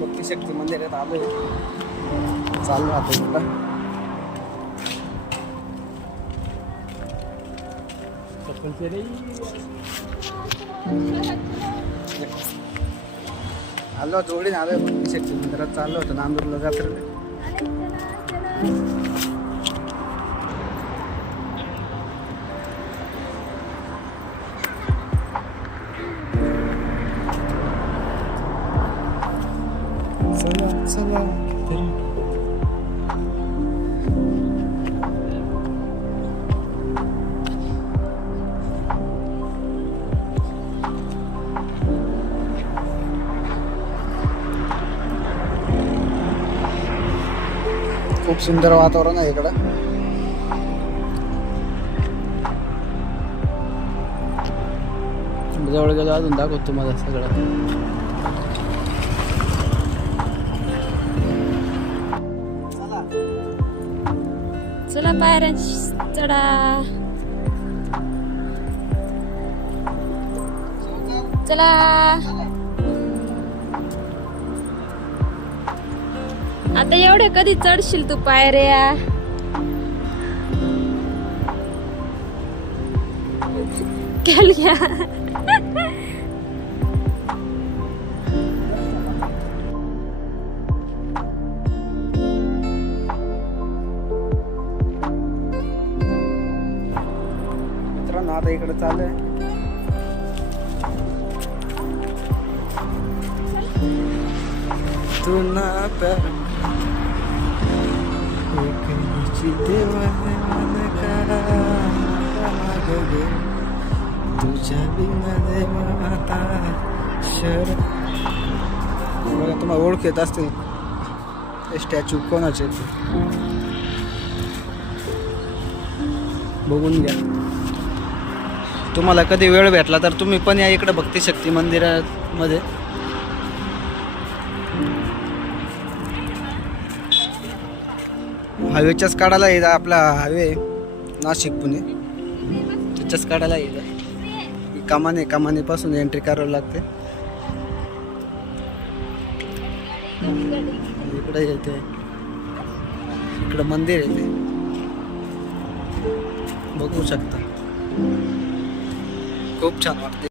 भक्ती शक्ती मंदिरात आलोय, चाललो आता इकडं. आलो जोडीने आलोय भक्ती शक्ती मंदिरात चाललो होतो नांदूरला जत्रेला. चला खूप सुंदर वातावरण आहे इकडं. जवळ गेलो अजून दाखवतो तुम्हाला सगळं. चला पायऱ्या चढा. चला आता एवढे कधी चढशील तू पायऱ्या. घ्या मित्रांनो आता इकडे चालू आहे. तू ना प्यार तुझ्या बिना देवाता शर. तुम्हाला ओळख येत असतील ते स्टॅच्यू कोणाचे ते बघून घ्या. तुम्हाला कधी वेळ भेटला तर तुम्ही पण या इकडे भक्ती शक्ती मंदिरामध्ये. हायवेच्याच काढायला येईल आपला हायवे नाशिक पुणे, त्याच्याच काढायला येईल. कमानीपासून एंट्री करावी लागते. इकडे येते, इकडं मंदिर येते बघू शकता. खूप छान वाटते.